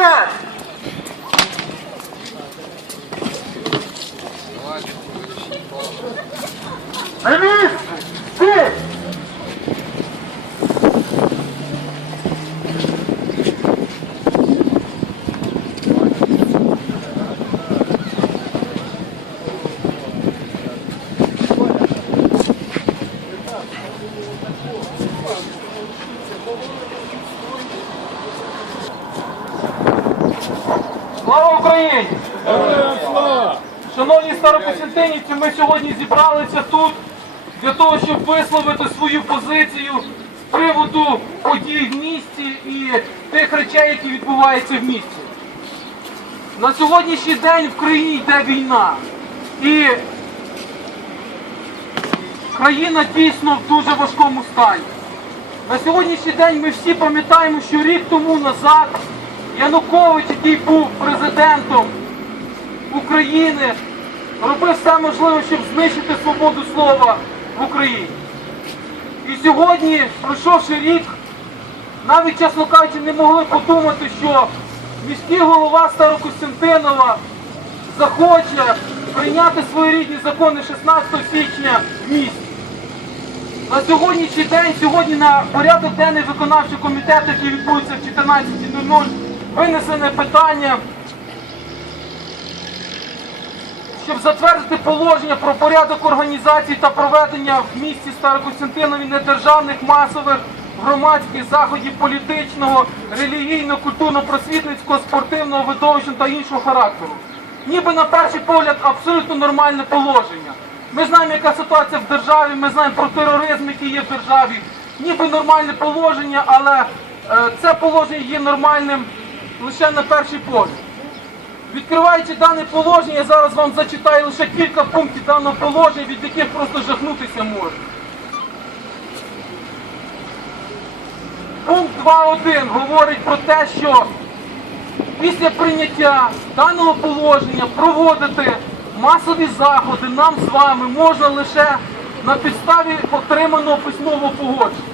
Вперед! На Україні! Шановні старокосінтинівці, ми сьогодні зібралися тут для того, щоб висловити свою позицію з приводу подій в місті і тих речей, які відбуваються в місті. На сьогоднішній день в країні йде війна. І країна дійсно в дуже важкому стані. На сьогоднішній день ми всі пам'ятаємо, що рік тому назад Янукович, який був президентом України, робив все можливе, щоб знищити свободу слова в Україні. І сьогодні, пройшовши рік, навіть, чесно кажучи, не могли подумати, що міський голова Старокостянтинова захоче прийняти своєрідні закони 16 січня в місті. На сьогоднішній день, сьогодні на порядок денний виконавчого комітету, який відбудеться в 14.00, винесене питання, щоб затвердити положення про порядок організації та проведення в місті Старокостянтинові недержавних масових громадських заходів політичного, релігійного, культурно-просвітницького, спортивного видовища та іншого характеру. Ніби на перший погляд абсолютно нормальне положення. Ми знаємо, яка ситуація в державі, ми знаємо про тероризм, який є в державі. Ніби нормальне положення, але е, це положення є нормальним лише на перший погляд. Відкриваючи дане положення, я зараз вам зачитаю лише кілька пунктів даного положення, від яких просто жахнутися можна. Пункт 2.1 говорить про те, що після прийняття даного положення проводити масові заходи нам з вами можна лише на підставі отриманого письмового погодження.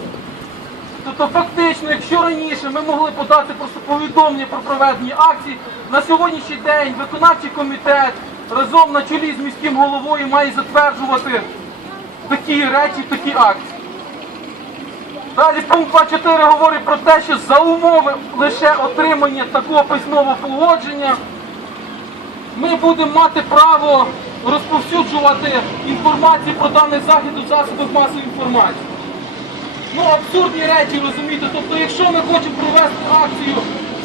Тобто фактично, якщо раніше ми могли подати просто повідомлення про проведення акцій, на сьогоднішній день виконавчий комітет разом на чолі з міським головою має затверджувати такі речі, такі акції. Далі пункт 2.4 говорить про те, що за умови лише отримання такого письмового погодження ми будемо мати право розповсюджувати інформацію про даний захід у засобах масової інформації. Ну, абсурдні речі, розумієте. Тобто, якщо ми хочемо провести акцію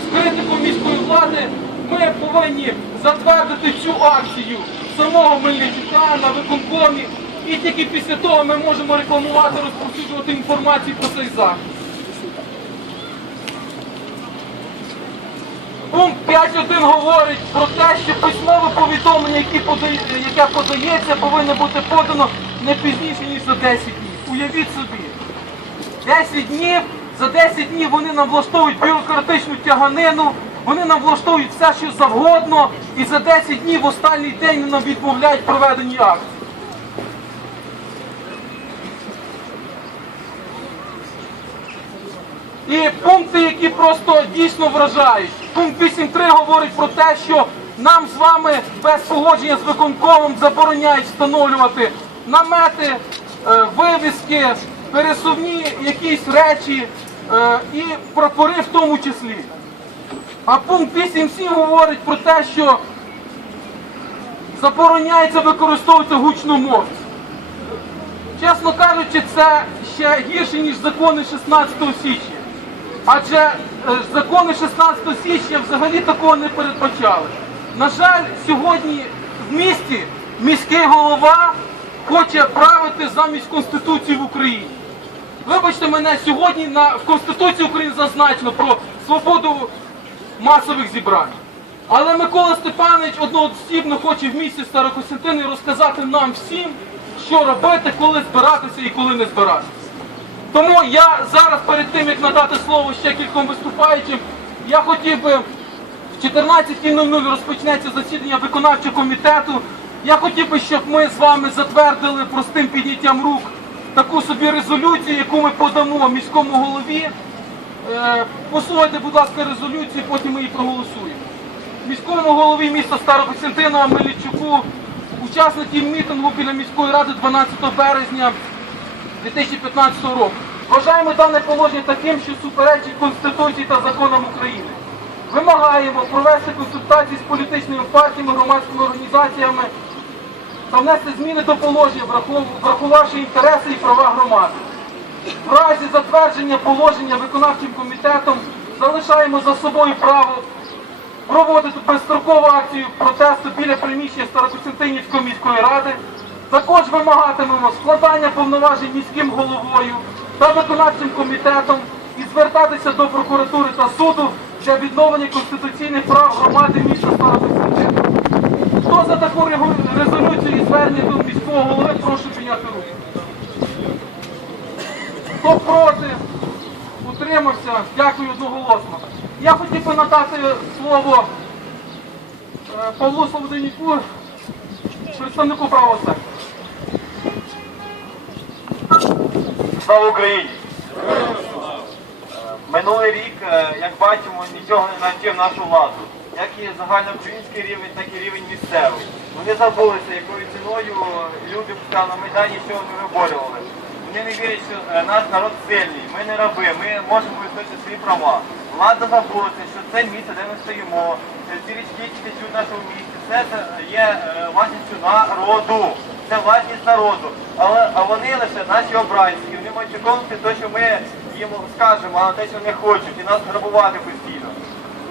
з критиком міської влади, ми повинні затвердити цю акцію самого Мельничука на виконкомі. І тільки після того ми можемо рекламувати, розповсюджувати інформацію про цей захід. Пункт 5.1 говорить про те, що письмове повідомлення, яке подає- яке подається, повинно бути подано не пізніше, ніж за 10 днів. Уявіть собі. 10 днів, за 10 днів вони нам влаштовують бюрократичну тяганину, вони нам влаштовують все, що завгодно, і за 10 днів в останній день нам відмовляють в проведенні акції. І пункти, які просто дійсно вражають. Пункт 8.3 говорить про те, що нам з вами без погодження з виконкомом забороняють встановлювати намети, е, вивіски, пересувні якісь речі е, і прапори в тому числі. А пункт 8.7 говорить про те, що забороняється використовувати гучну мову. Чесно кажучи, це ще гірше, ніж закони 16 січня. Адже е, закони 16 січня взагалі такого не передбачали. На жаль, сьогодні в місті міський голова хоче правити замість Конституції в Україні. Вибачте мене, сьогодні на, в Конституції України зазначено про свободу масових зібрань. Але Микола Степанович одноосібно хоче в місті Старокостянтини розказати нам всім, що робити, коли збиратися і коли не збиратися. Тому я зараз перед тим, як надати слово ще кільком виступаючим, я хотів би в 14.00 розпочнеться засідання виконавчого комітету. Я хотів би, щоб ми з вами затвердили простим підняттям рук таку собі резолюцію, яку ми подамо міському голові Е, Послухайте, будь ласка, резолюцію, потім ми її проголосуємо. Міському голові міста Старокостянтинова Мельничуку, учасників мітингу біля міської ради 12 березня 2015 року. Вважаємо дане положення таким, що суперечить Конституції та законам України. Вимагаємо провести консультації з політичними партіями, громадськими організаціями та внести зміни до положення, врахувавши інтереси і права громади. В разі затвердження положення виконавчим комітетом залишаємо за собою право проводити безстрокову акцію протесту біля приміщення Старокостянтинівської міської ради. Також вимагатимемо складання повноважень міським головою та виконавчим комітетом і звертатися до прокуратури та суду для відновлення конституційних прав громади міста Старокостянтинів. Хто за таку резолюцію і звернення до міського голови, прошу підняти руку. Хто проти? Утримався. Дякую одноголосно. Я хотів би надати слово е, Павлу Солоденюку, представнику правого сектора. Слава Україні! Минулий рік, е, як бачимо, нічого не навчив нашу владу. Як і загальноукраїнський рівень, так і рівень місцевий. Вони забулися, якою ціною люди на Майдані, що ми виборювали. Вони не вірять, що е, наш народ сильний, ми не раби, ми можемо вистояти свої права. Влада забулася, що це місце, де ми стоїмо, е, ці річки, які течуть в нашому місті, це є е, власністю народу. Це власність народу. Але а вони лише наші обранці. І вони мають виконувати те, що ми їм скажемо, а те, що вони хочуть, і нас грабувати постійно.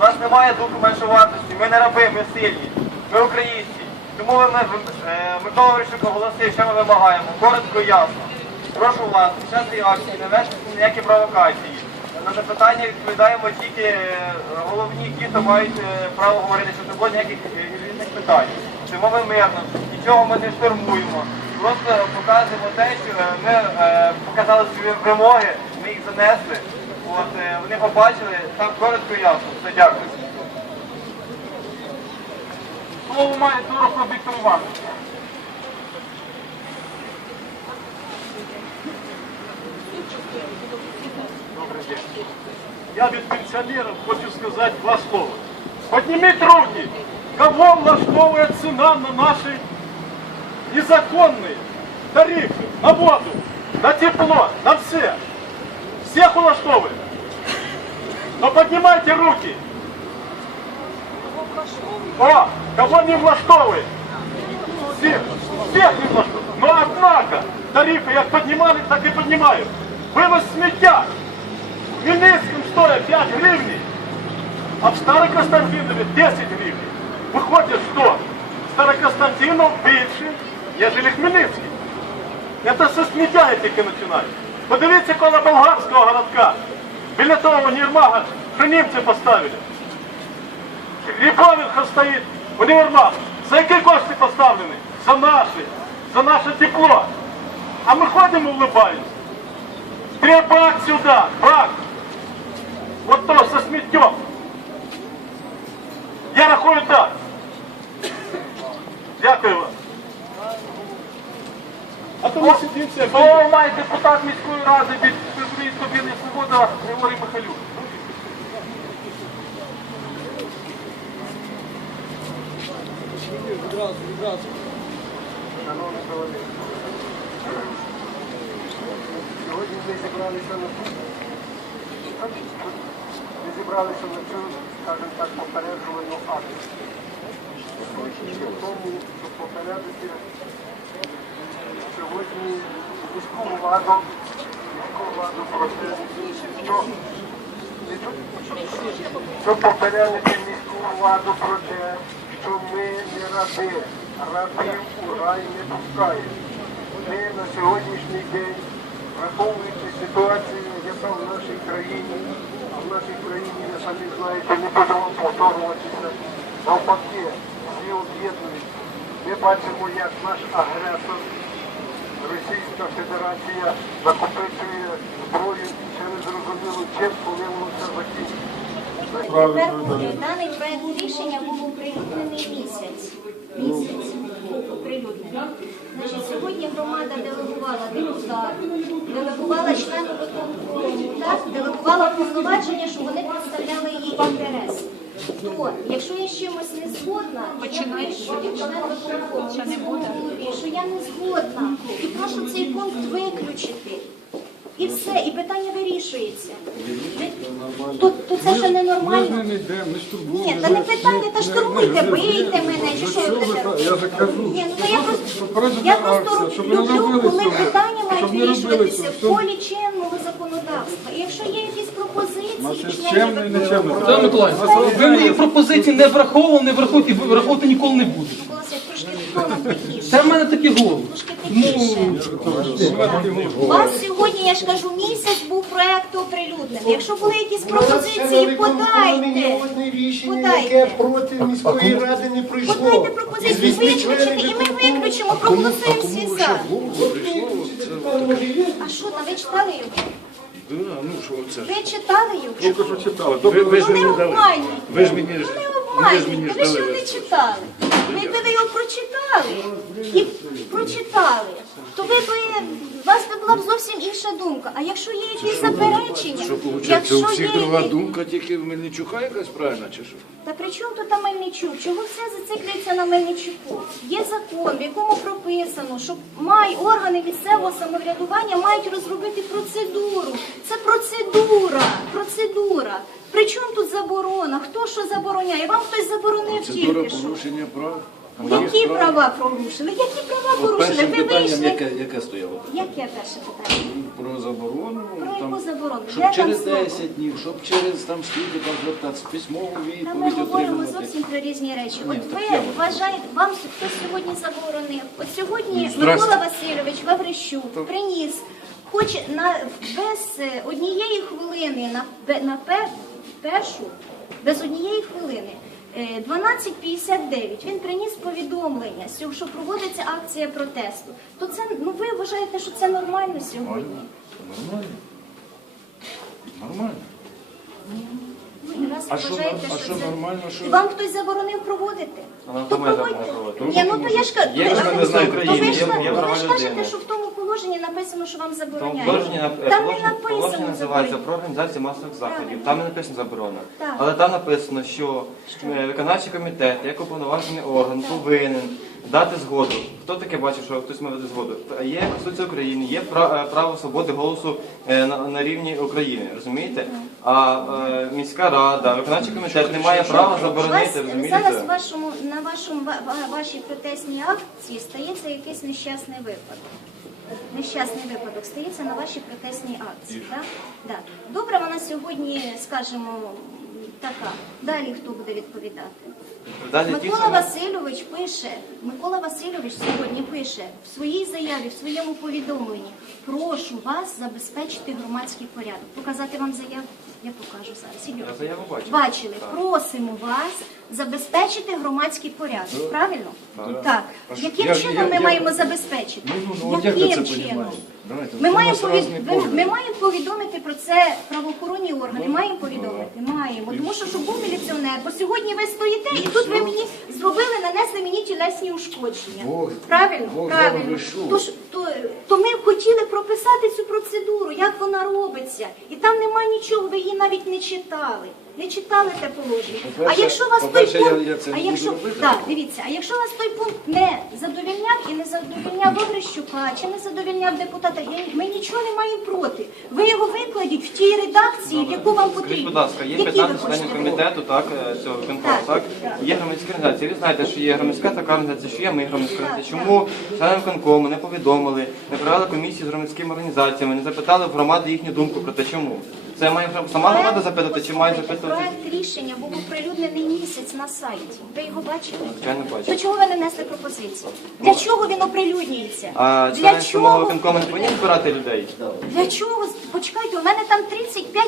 У нас немає духу меншовартості, ми не раби, ми сильні, ми українці. Тому ми, е, Микола Вишук оголосив, що ми вимагаємо. Коротко і ясно. Прошу вас, під час цієї акції не вести ніякі провокації. На запитання відповідаємо тільки е, головні ті, хто мають е, право говорити, що не було ніяких е, різних питань. Ми мирно, нічого ми не штурмуємо. Просто показуємо те, що е, ми е, показали свої вимоги, ми їх занесли. От, е, вони побачили, там коротко і ясно. Все, дякую. Слово має Дорохов Віктор Іванович. Добрый день. Я без пенсионеров хочу сказать два слова. Поднимите руки! Кого влаштовує цена на наши незаконные тарифы, на воду, на тепло, на все? Всех влаштовує? Но поднимайте руки! О, кого не влаштовує? Всех, всех не влаштовує. Но однако, тарифи як піднімали, так і піднімають. Вивоз сміття в Хмельницком стоит 5 гривен, а в Старокостянтинове 10 гривен. Выходит, что Старокостянтинов більше, нежели Хмельницький. Это со сміття тільки починають. Подивіться коло болгарського городка. Біля того універмага, що німці поставили. Рябовинка стоїть, універмаг. За які кошти поставлені? За наші, за наше тепло. А ми ходимо улыбаємося. Треба акт сюда, брак. Вот то со сміттям. Я рахую так. Дякую вам. А то ми сидимо все. Слово має депутат міської ради від Всеукраїнської об'єднання Свобода Григорій Михайлюк. Шановні колеги, сьогодні ми зібралися на цю, ми зібралися на цю, скажімо так, попереджувальну акцію. Суть є в тому, щоб попередити міську владу, міську владу про те, що щоб попередити міську владу про те, що ми не раби, рабів у рай не пускаємо. Ми на сьогоднішній день, враховуючи ситуацію, яка в нашій країні, в нашій країні, ви самі знаєте, не будемо повторюватися. Навпаки, всі об'єднують. Ми бачимо, як наш агресор, Російська Федерація, накопичує зброю ще не зрозуміло, чим коли воно все закінчиться. Даний проект рішення був оприлюднений місяць. Місяць оприлюднений. Значить, сьогодні громада делегувала депутат, делегувала члену виконкому, делегувала повноваження, що вони представляли її інтерес. То, якщо я з чимось не згодна, я як член виконкому, міському голові, що я не згодна, і прошу цей пункт виключити. І все, і питання вирішується. То, то це ще не нормально. не йдемо, не штурмуємо. Ні, та не питання, та штурмуйте, бийте мене, чи що ви будете так? Я же кажу, Ні, ну то я просто, я просто не люблю, коли питання мають не вирішуватися в полі чинного законодавства. І якщо є якісь Олександр Миколаївич, ви мої пропозиції не враховували, не враховуєте, і ви враховувати ніколи не будете. Тихіше. Це в мене такий голос. У вас сьогодні, я ж кажу, місяць був проект оприлюднений. Якщо були якісь пропозиції, подайте. рішення, яке Подайте. проти міської ради не пройшло. Подайте пропозиції, виключити, і ми виключимо, проголосуємо всі за. А що там, ви читали його? Ви читали його? Ви, ви ж ну, мені дали. Ви ж мені ж- ну, Ну не ви його не читали. Ви якби ви його прочитали і прочитали, то ви б, у вас би була б зовсім інша думка. А якщо є якісь заперечення, Що виходить, якщо у всіх друга якісь- думка, тільки в Мельничука якась правильна, чи що? Та при чому тут там Мельничук? Чого все зациклюється на Мельничуку? Є закон, в якому прописано, що май, органи місцевого самоврядування мають розробити процедуру. Це процедура, процедура. При чому тут заборона? Хто що забороняє? Вам хтось заборонив Процедура тільки що. порушення прав. Які права порушили? Які права порушили? Першим Ви питанням, вийшли. яке, яке стояло? Яке перше питання? Про заборону, Про там, яку заборону? Де щоб там через слово? 10 днів, щоб через там скільки там звертатися, письмову Та ми відповідь говоримо отримувати. зовсім про різні речі. Ні, От так ви я вам вважаєте, вам хтось сьогодні заборонив. От сьогодні здрасте. Микола Васильович Ваврищук приніс, хоч на без е, однієї хвилини на, пе- на пе- першу, без однієї хвилини. е, 12.59 він приніс повідомлення, що проводиться акція протесту. То це ну ви вважаєте, що це нормально сьогодні? Нормально. Нормально. Ну, і раз ви А що вважаєте, а що це... нормально, що- І вам хтось заборонив проводити? нам То хто проводьте. Ні, ну то я ж кажу, Є ви ж- Конституція то ви України, ж є- є то права ж кажете, людини. що в тому положенні написано, що вам забороняють. положення, Там не положення, положення написано називається забороняють. про організацію масових заходів. Правильно. Там не написано заборона. Так. Але там написано, що е, виконавчий комітет, як уповноважений орган, повинен дати згоду. Хто таке бачив, що хтось має дати згоду? Є Конституція України, є пра- е, право свободи голосу е, на, рівні України, розумієте? А е, міська рада, виконавчий комітет не має права заборонити, розумієте? зараз вашому, на вашому, ва- ва- вашій протестній акції стається якийсь нещасний випадок. Нещасний випадок стається на вашій протестній акції. Так? Да. Добре, вона сьогодні, скажімо, така. Далі хто буде відповідати? Далі Микола хто- Васильович пише, Микола Васильович сьогодні пише в своїй заяві, в своєму повідомленні, прошу вас забезпечити громадський порядок. Показати вам заяву? Я покажу зараз. Я заяву бачу. Бачили, просимо вас забезпечити громадський порядок. Правильно? Так. А Яким чином ми маємо забезпечити? Ну, ну, ну, Яким чином? Ми маємо, маємо повідомити про це правоохоронні органи. Ну, Маємо повідомити. Маємо. Тому що щоб був міліціонер, бо сьогодні ви стоїте і тут ви мені зробили, нанесли мені тілесні ушкодження. Правильно? Правильно. Тож, то, то ми хотіли прописати цю процедуру, як вона робиться. І там нема нічого, ви її навіть не читали. Не читали те положення. А якщо вас той пункт, а не якщо так, дивіться, а якщо вас той пункт не задовільняв і не задовільняв Добрищука, чи не задовільняв депутата, я- ми нічого не маємо проти. Ви його викладіть в тій редакції, в яку вам Скажіть, потрібно. будь ласка, є Які ви 15 хочете членів комітету, так, е, цього виконкому, Так, так? так. Є громадські організації. Ви знаєте, що є громадська така організація, що є ми громадська Так, організація. Чому члени виконкому не повідомили, не провели комісії з громадськими організаціями, не запитали в громади їхню думку про те, чому? Це має сама громада запитати, чи має запитувати? Проект рішення був оприлюднений місяць на сайті. Ви його бачили? Звичайно, бачу. До чого ви не несли пропозиції? Для чого він оприлюднюється? А Для члени самого чого? виконкому не повинні збирати людей? Для чого? Почекайте, у мене там 35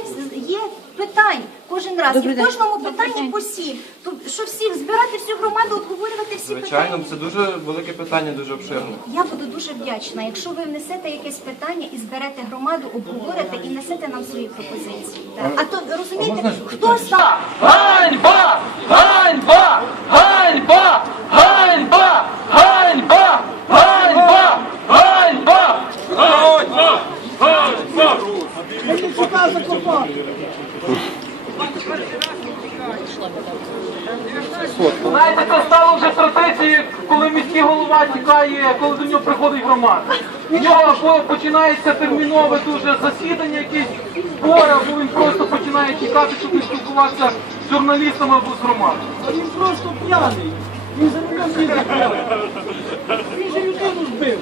є питань кожен раз. І в кожному питанні по сім. То що всіх збирати всю громаду, обговорювати всі Звичайно, питання? це дуже велике питання, дуже обширне. Я буду дуже вдячна, якщо ви внесете якесь питання і зберете громаду, обговорите і несете нам свої пропозиції. Так. А то ви розумієте, хтось там Ганьба! Ганьба! Ганьба! Ганьба! Ганьба! Ганьба! Ганьба! Ганьба! Знаєте, це стало вже традицією, коли міський голова тікає, коли до нього приходить громада. У нього починається термінове дуже засідання, якесь або він просто починає тікати, щоб не спілкуватися з журналістами або з громадою. Він просто п'яний. Він за рулем їздить п'яний. Він же людину збив.